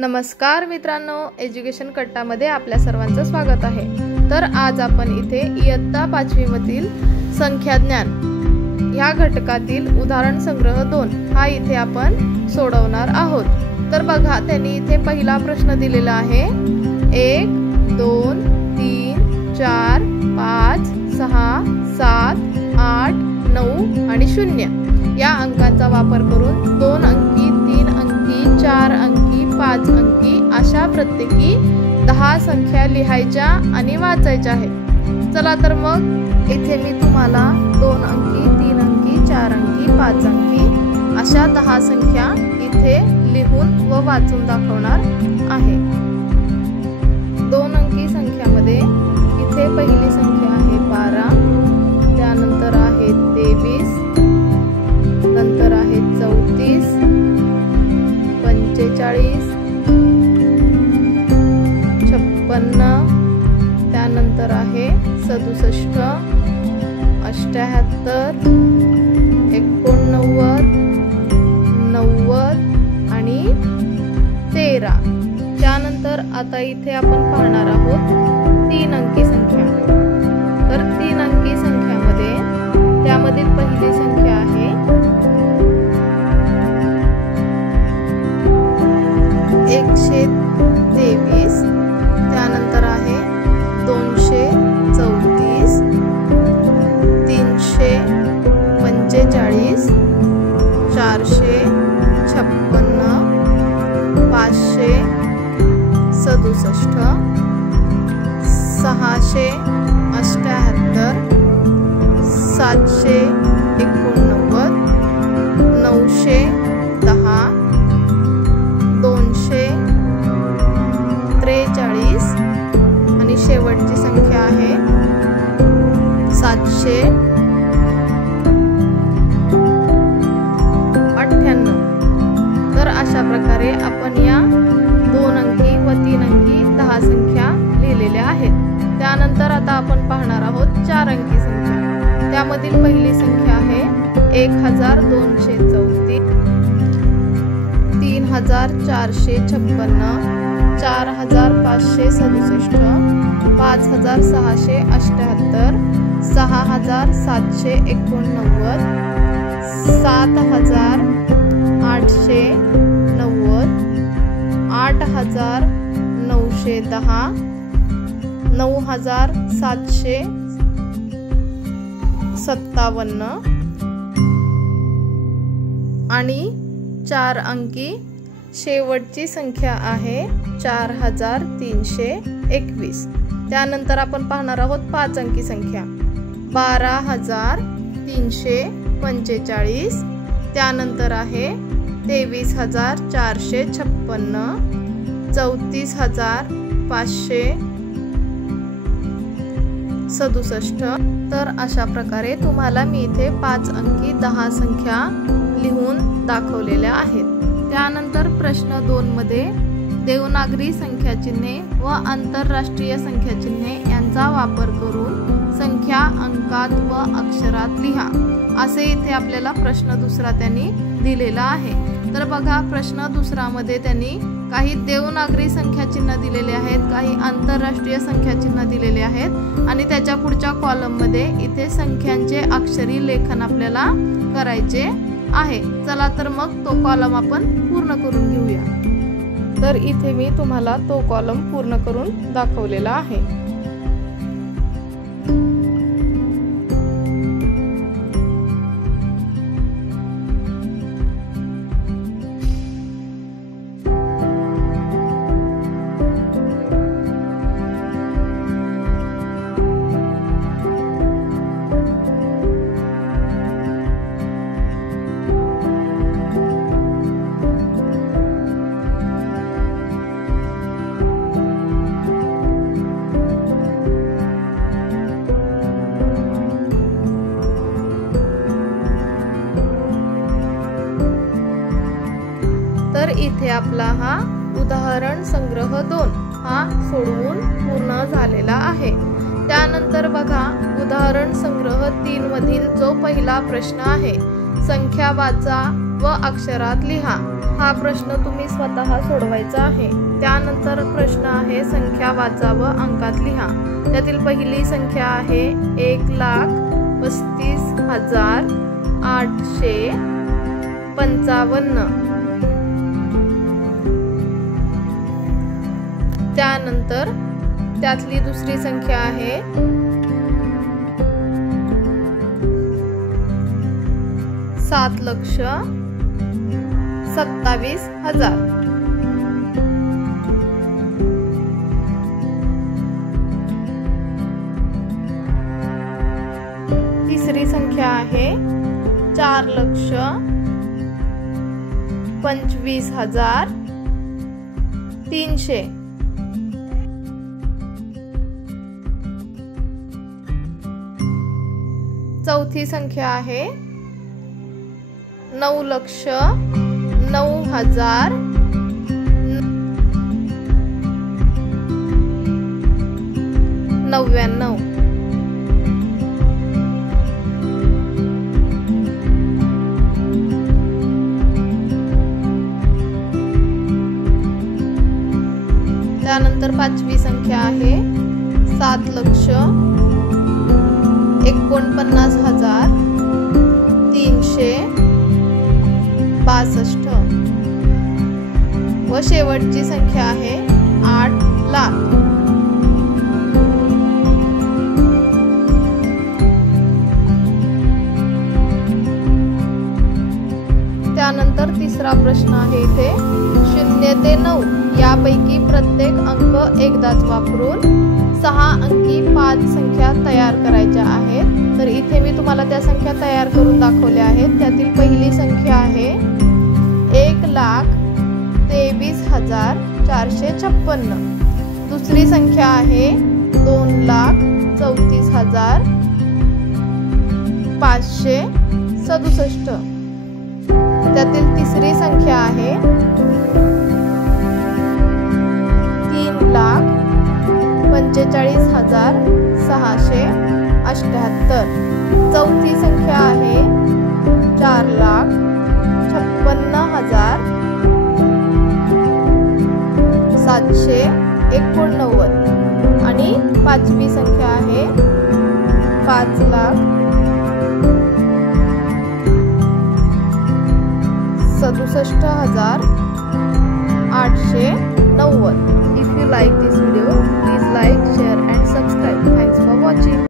नमस्कार मित्रांनो, एज्युकेशन कट्टामध्ये आपल्या सर्वांचं स्वागत आहे। तर आज आपण इथे इयत्ता 5वी मधील संख्याज्ञान या घटकातील उदाहरण संग्रह 2 हा इथे आपण सोडवणार आहोत। तर बघा, त्यांनी इथे पहिला प्रश्न दिलेला आहे 1 2 3 4 5 6 7 8 9 आणि 0 या अंकांचा वापर करून 2 अंकी 3 अंकी 4 अंकी 5 अंकी अशा प्रत्येकी 10 संख्या लिहायच्या आणि वाचायच्या आहेत। चला तर मग इथे मी तुम्हाला 2 अंकी 3 अंकी 4 अंकी 5 अंकी अशा 10 संख्या इथे लिहून व वाचून दाखवणार आहे। 2 अंकी संख्यामध्ये इथे पहिली संख्या आहे 12, त्यानंतर आहे 23, नंतर आहे 34, 45, 56, त्यानंतर आहे 67, 78, 89, 90 आणि 13। त्यानंतर आता इथे आपण पाहणार आहोत 3 अंकी संख्या। तर 3 अंकी संख्यामध्ये त्यामधील पहिली संख्या आहे 123, त्यानंतर आहे 234, 345, 456, 567, 678, 789, 910, 243 आणि शेवटची संख्या आहे 798। तर अशा प्रकारे आपण या 2 अंकी व 3 अंकी 10 संख्या लिहिलेल्या आहेत। त्यानंतर आता आपण पाहणार आहोत 4 अंकी संख्या। त्यामधील पहिली संख्या आहे 1234, 3456, 4567, 5678, 6789, 7890, 8910, 9757 आणि 4 अंकी शेवटची संख्या आहे 4321। त्यानंतर आपण पाहणार आहोत 5 अंकी संख्या 12345, त्यानंतर आहे 23456, 34567। तर अशा प्रकारे तुम्हाला मी इथे 5 अंकी 10 संख्या लिहून दाखवलेल्या आहेत। त्यानंतर प्रश्न 2 मध्ये देवनागरी संख्याचिन्हे व आंतरराष्ट्रीय संख्याचिन्हे यांचा वापर करून संख्या अंकात व अक्षरात लिहा असे इथे आपल्याला प्रश्न दुसरा त्यांनी दिलेला आहे। तर बघा, प्रश्न दुसरा मध्ये त्यांनी काही देवनागरी संख्याचिन्ह दिलेले आहेत, काही आंतरराष्ट्रीय संख्याचिन्ह दिलेले आहेत आणि त्याच्या पुढच्या कॉलम मध्ये इथे संख्यांचे अक्षरी लेखन आपल्याला करायचे आहे। चला तर मग तो कॉलम आपण पूर्ण करून घेऊया। तर इथे मी तुम्हाला तो कॉलम पूर्ण करून दाखवलेला आहे। तर इथे आपला हा उदाहरण संग्रह 2 हा सोडवून पूर्ण झालेला आहे। त्यानंतर बघा, उदाहरण संग्रह 3 मधील जो पहिला प्रश्न आहे, संख्या वाचा व अक्षरात लिहा। हा प्रश्न तुम्ही स्वतः सोडवायचा आहे। त्यानंतर प्रश्न आहे संख्या वाचा व अंकात लिहा। त्यातील पहिली संख्या आहे 1,35,855। त्यानंतर त्यातली दुसरी संख्या आहे 7,27,000। तिसरी संख्या आहे 4,25,300। चौथी संख्या आहे 9,09,099। त्यानंतर पाचवी संख्या आहे 7,49,362 व शेवटची संख्या आहे 8,00,000। त्यानंतर तिसरा प्रश्न आहे इथे 0 ते 9 यापैकी प्रत्येक अंक एकदाच वापरून 6 अंकी 5 संख्या तयार करायच्या आहेत। तर इथे मी तुम्हाला त्या संख्या तयार करून दाखवल्या आहेत। त्यातील पहिली संख्या आहे 1,23,456। दुसरी संख्या आहे 2,34,567। त्यातील तिसरी संख्या आहे 3,45,678। चौथी संख्या आहे 4,56,789 आणि पाचवी संख्या आहे 5,67,890। If you like this video, please like, share and subscribe. Thanks for watching.